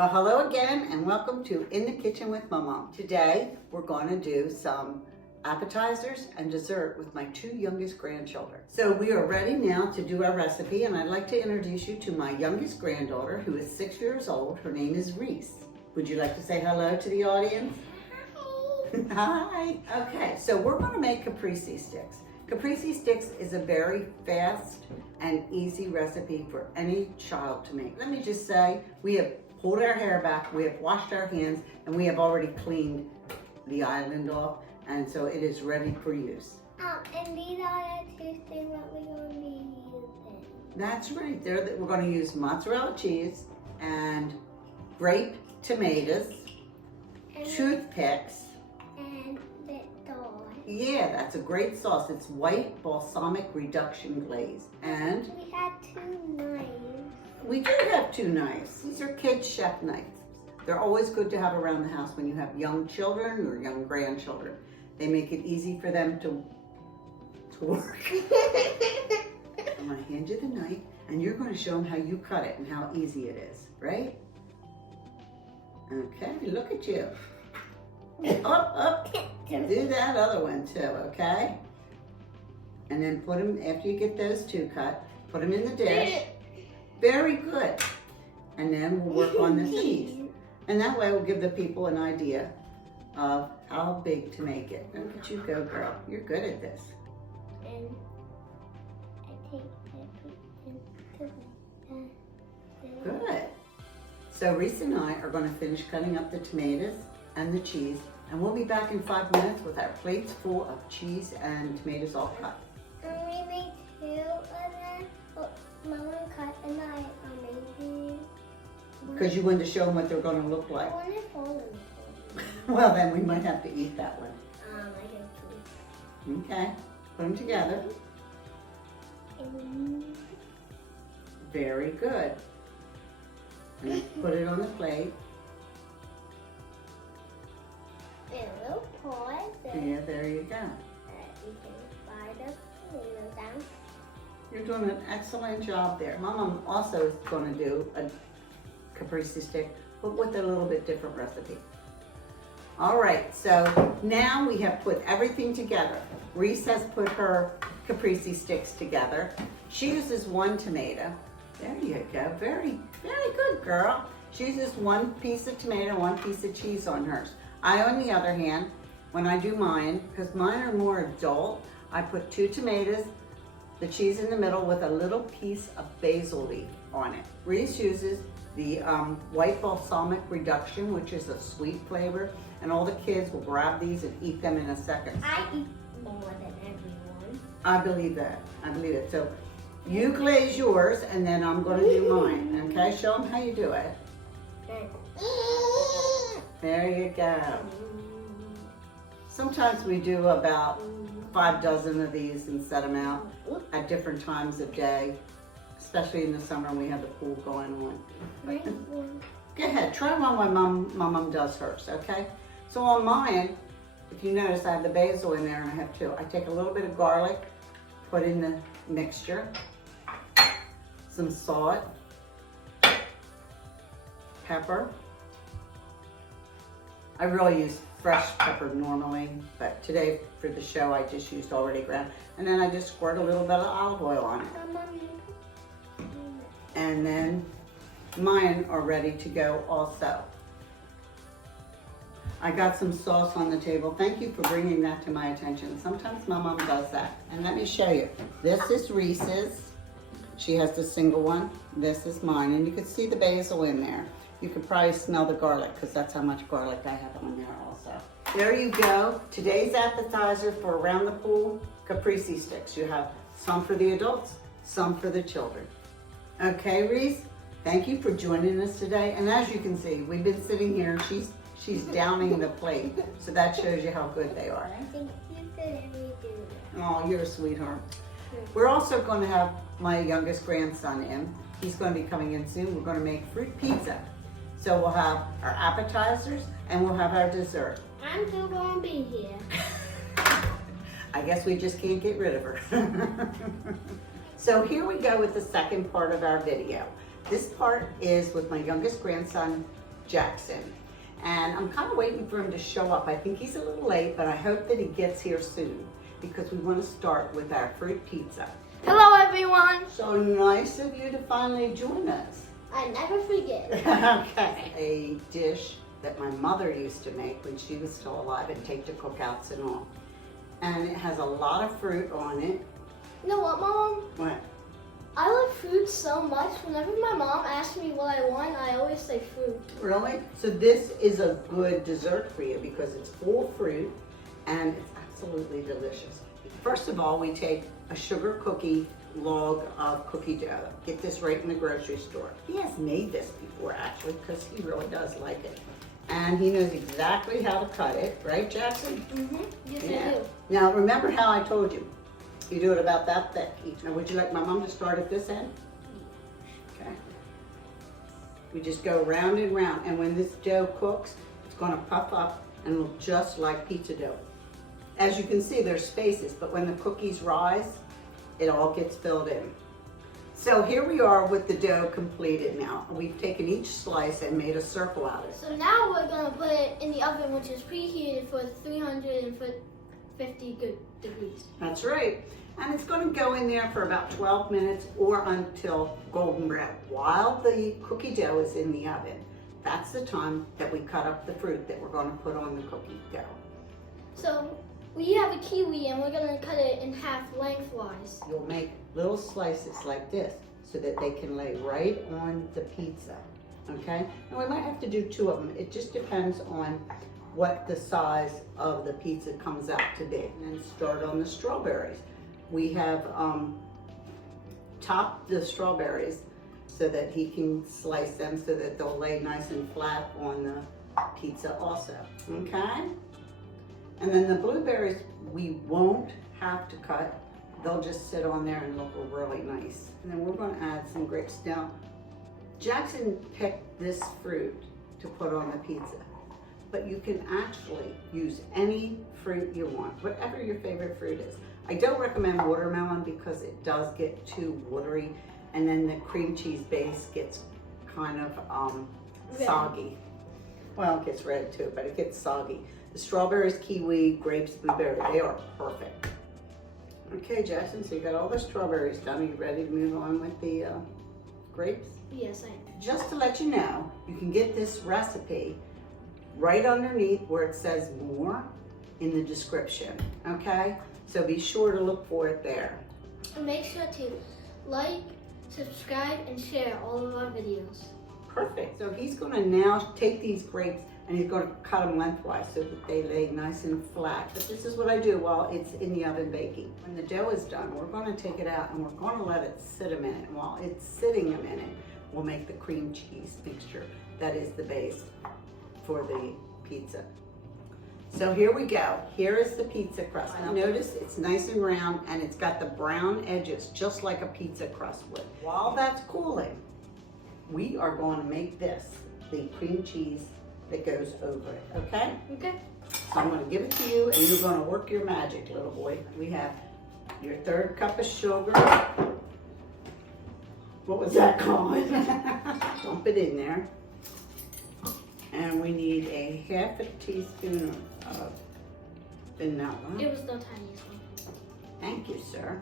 Well, hello again and welcome to In the Kitchen with my Mom. Today, we're going to do some appetizers and dessert with my two youngest grandchildren. So we are ready now to do our recipe, and I'd like to introduce you to my youngest granddaughter, who is 6 years old. Her name is Reese. Would you like to say hello to the audience? Hi. Hi. Okay, so we're going to make Caprese sticks. Caprese sticks is a very fast and easy recipe for any child to make. Let me just say, we have pulled our hair back, we have washed our hands, and we have already cleaned the island off, and so it is ready for use. And these are the two things that we're going to be using. That's right. We're going to use mozzarella cheese and grape tomatoes, And toothpicks. And the dog. Yeah, that's a great sauce. It's white balsamic reduction glaze. And We had two knives. we do have two knives. These are kids' chef knives. They're always good to have around the house when you have young children or young grandchildren. They make it easy for them to work. I'm going to hand you the knife, and you're going to show them how you cut it and how easy it is, right? Okay, look at you. Up. Do that other one too, okay? And then put them, after you get those two cut, put them in the dish. Very good. And then we'll work on the cheese. And that way we'll give the people an idea of how big to make it. Look at you go, girl. You're good at this. And I take it to Good. So Reese and I are going to finish cutting up the tomatoes and the cheese, and we'll be back in 5 minutes with our plates full of cheese and tomatoes all cut. And we made two of them. Mama cut and I made Because you wanted to show them what they're going to look like. one is falling. Well, then we might have to eat that one. I got two. Okay. Put them together. And Very good. And put it on the plate. a little pause. Yeah, there you go. You can slide the tomatoes down. You're doing an excellent job there. My mom also is going to do a Caprese stick, but with a little bit different recipe. All right, so now we have put everything together. Reese has put her Caprese sticks together. She uses one tomato. There you go. Very, very good, girl. She uses one piece of tomato, one piece of cheese on hers. I, on the other hand, when I do mine, because mine are more adult, I put 2 tomatoes, the cheese in the middle with a little piece of basil leaf on it. Reese uses the white balsamic reduction, which is a sweet flavor, and all the kids will grab these and eat them in a second. I eat more than everyone. I believe that. I believe it. So you glaze yours, and then I'm going to do mine. Okay? Show them how you do it. There you go. Sometimes we do about 5 dozen of these and set them out at different times of day, especially in the summer when we have the pool going on. Go ahead, try one while my mom does hers, okay? So on mine, if you notice, I have the basil in there and I have 2. I take a little bit of garlic, put in the mixture, some salt, pepper. I really use fresh pepper normally, but today for the show I just used already ground. And then I just squirt a little bit of olive oil on it. And then mine are ready to go also. I got some sauce on the table. Thank you for bringing that to my attention. Sometimes my mom does that. And let me show you. This is Reese's. She has the single one. This is mine. And you can see the basil in there. You could probably smell the garlic because that's how much garlic I have on there also. There you go. Today's appetizer for around the pool, Caprese sticks. You have some for the adults, some for the children. Okay, Reese, thank you for joining us today. And as you can see, we've been sitting here. She's downing the plate, so that shows you how good they are. I think you could redo that. Oh, you're a sweetheart. We're also going to have my youngest grandson in. He's going to be coming in soon. We're going to make fruit pizza. So we'll have our appetizers and we'll have our dessert. I'm still going to be here. I guess we just can't get rid of her. So here we go with the second part of our video. This part is with my youngest grandson, Jackson. And I'm kind of waiting for him to show up. I think he's a little late, but I hope that he gets here soon because we want to start with our fruit pizza. Hello everyone! So nice of you to finally join us. I never forget. Okay. A dish that my mother used to make when she was still alive and take to cookouts and all. And it has a lot of fruit on it. You know what, Mom? What? I love fruit so much. Whenever my mom asks me what I want, I always say fruit. Really? So this is a good dessert for you because it's full fruit and it's absolutely delicious. First of all, we take a sugar cookie log of cookie dough. Get this right in the grocery store. He has made this before actually because he really does like it. And he knows exactly how to cut it, right, Jackson? Mm-hmm. Yes, Yeah. I do. Now remember how I told you. You do it about that thick each. Now would you like my mom to start at this end? Okay. We just go round and round, and when this dough cooks, it's gonna puff up and look just like pizza dough. As you can see, there's spaces, but when the cookies rise, it all gets filled in. So here we are with the dough completed now. We've taken each slice and made a circle out of it. So now we're gonna put it in the oven, which is preheated for 350 good degrees. That's right. And it's going to go in there for about 12 minutes or until golden brown. While the cookie dough is in the oven, that's the time that we cut up the fruit that we're going to put on the cookie dough. So we have a kiwi and we're gonna cut it in half lengthwise. You'll make little slices like this so that they can lay right on the pizza, okay? And we might have to do 2 of them. It just depends on what the size of the pizza comes out to be. And then start on the strawberries. We have topped the strawberries so that he can slice them so that they'll lay nice and flat on the pizza also, okay? And then the blueberries, we won't have to cut. They'll just sit on there and look really nice. And then we're gonna add some grapes. Now, Jackson picked this fruit to put on the pizza, but you can actually use any fruit you want, whatever your favorite fruit is. I don't recommend watermelon because it does get too watery, and then the cream cheese base gets kind of soggy. Well, it gets red too, but it gets soggy. The strawberries, kiwi, grapes, blueberry, they are perfect. Okay, Jackson, so you got all the strawberries done. Are you ready to move on with the grapes? Yes, I am. Just to let you know, you can get this recipe right underneath where it says more in the description, okay? So be sure to look for it there. And make sure to like, subscribe, and share all of our videos. Perfect. So he's gonna now take these grapes and he's gonna cut them lengthwise so that they lay nice and flat. But this is what I do while it's in the oven baking. When the dough is done, we're gonna take it out and we're gonna let it sit a minute. And while it's sitting a minute, we'll make the cream cheese mixture. That is the base for the pizza. So here we go. Here is the pizza crust. Now notice it's nice and round and it's got the brown edges just like a pizza crust would. While that's cooling, we are going to make this the cream cheese that goes over it, okay? Okay. So I'm going to give it to you and you're going to work your magic, little boy. We have your 1/3 cup of sugar. What was that called? Dump it in there. And we need a 1/2 teaspoon of vanilla. It was the tiniest one. Thank you, sir.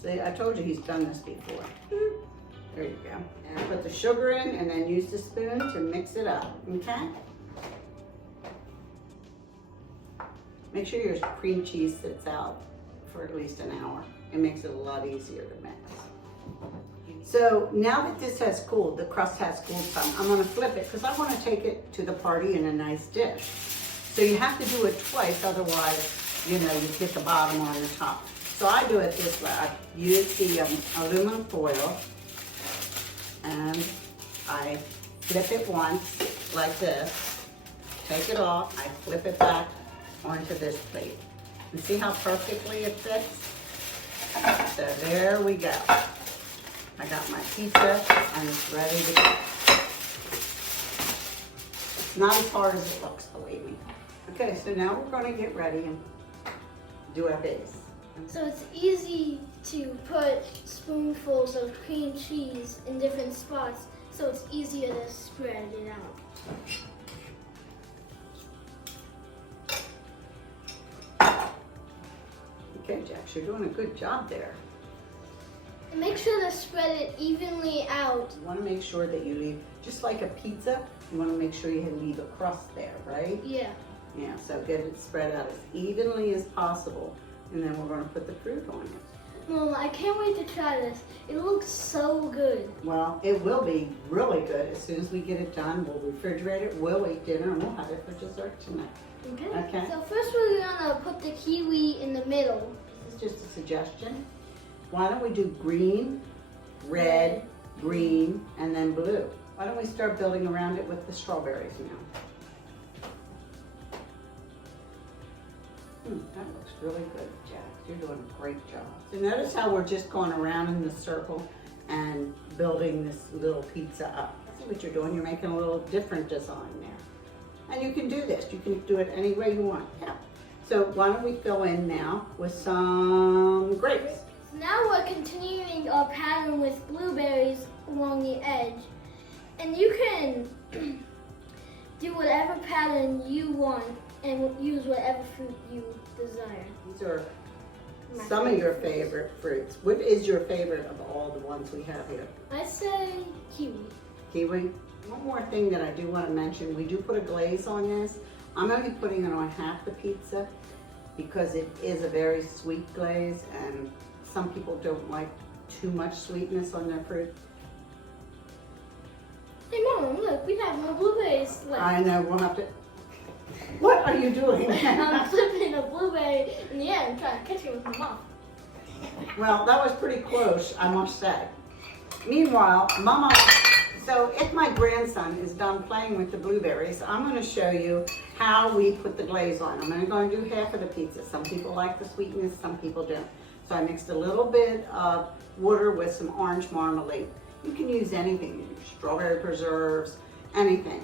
See, I told you he's done this before. There you go. And put the sugar in and then use the spoon to mix it up, okay? Make sure your cream cheese sits out for at least an hour. It makes it a lot easier to mix. So now that this has cooled, the crust has cooled some, I'm gonna flip it because I wanna take it to the party in a nice dish. So you have to do it twice, otherwise, you know, you get the bottom on the top. So I do it this way. I use the aluminum foil and I flip it once like this, take it off, I flip it back onto this plate. And see how perfectly it fits? So there we go. I got my pizza and it's ready to go. It's not as hard as it looks, believe me. Okay, so now we're going to get ready and do our base. So it's easy to put spoonfuls of cream cheese in different spots, so it's easier to spread it out. Okay, Jax, you're doing a good job there. And make sure to spread it evenly out. You want to make sure that you leave, just like a pizza, you want to make sure you leave a crust there, right? Yeah. Yeah, so get it spread out as evenly as possible. And then we're going to put the fruit on it. Mom, I can't wait to try this. It looks so good. Well, it will be really good. As soon as we get it done, we'll refrigerate it, we'll eat dinner, and we'll have it for dessert tonight. Okay. So first we're gonna put the kiwi in the middle. This is just a suggestion. Why don't we do green, red, green, and then blue? Why don't we start building around it with the strawberries now? That looks really good, Jax. You're doing a great job. So notice how we're just going around in the circle and building this little pizza up. See what you're doing? You're making a little different design there. And you can do this. You can do it any way you want. Yeah. So why don't we fill in now with some grapes? Now we're continuing our pattern with blueberries along the edge. And you can do whatever pattern you want and use whatever fruit you desire. These are some of your favorite fruits. What is your favorite of all the ones we have here? I say kiwi. Kiwi. One more thing that I do want to mention, we do put a glaze on this. I'm only putting it on half the pizza because it is a very sweet glaze and some people don't like too much sweetness on their fruit. Hey Mom, look, we have more blueberries left. I know, we'll have to... What are you doing? I'm flipping a blueberry in the air and trying to catch it with my mouth. Well, that was pretty close, I must say. Meanwhile, Mama, so if my grandson is done playing with the blueberries, I'm going to show you how we put the glaze on. I'm going to do half of the pizza. Some people like the sweetness, some people don't. So I mixed a little bit of water with some orange marmalade. You can use anything, strawberry preserves, anything.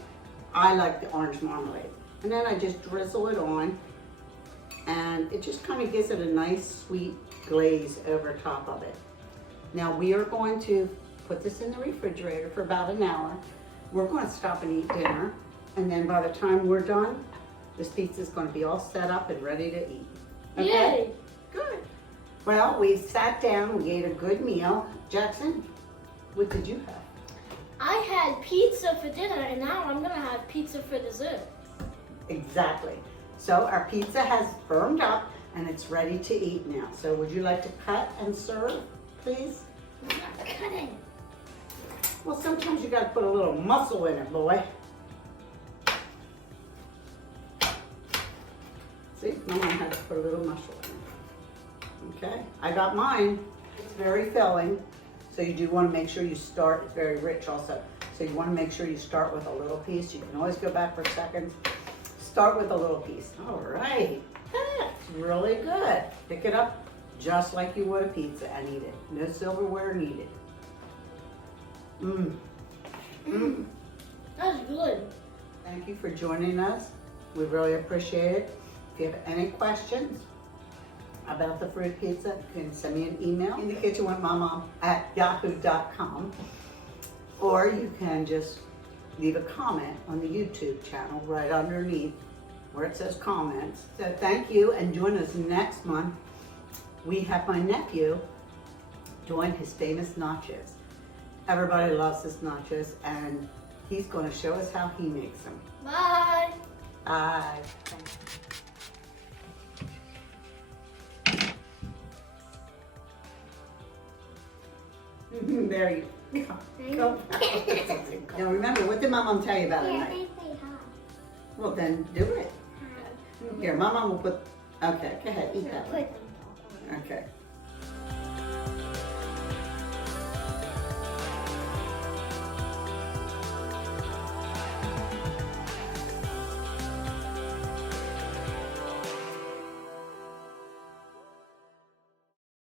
I like the orange marmalade. And then I just drizzle it on, and it just kind of gives it a nice sweet glaze over top of it. Now we are going to put this in the refrigerator for about an hour. We're going to stop and eat dinner, and then by the time we're done, this pizza is going to be all set up and ready to eat. Okay? Yay! Good. Well, we sat down, we ate a good meal. Jackson, what did you have? I had pizza for dinner, and now I'm gonna have pizza for dessert. Exactly. So our pizza has firmed up and it's ready to eat now. So would you like to cut and serve, please? I'm not cutting. Well, sometimes you gotta put a little muscle in it, boy. See, Mama had to put a little muscle in it. Okay, I got mine. It's very filling. So you do want to make sure you start, it's very rich also. So you want to make sure you start with a little piece. You can always go back for seconds. Start with a little piece. All right, that's really good. Pick it up just like you would a pizza and eat it. No silverware needed. That's good. Thank you for joining us. We really appreciate it. If you have any questions about the fruit pizza, you can send me an email in the kitchen with my mom at yahoo.com, or you can just leave a comment on the YouTube channel right underneath where it says comments. So thank you, and join us next month. We have my nephew doing his famous nachos. Everybody loves his nachos, and he's going to show us how he makes them. Bye. Bye. There you go. Now remember, what did my mom tell you about it? Yeah, they say hi. Well, then do it. Hi. Here, my mom will put, okay, go ahead, eat that one. Put them all on. Okay.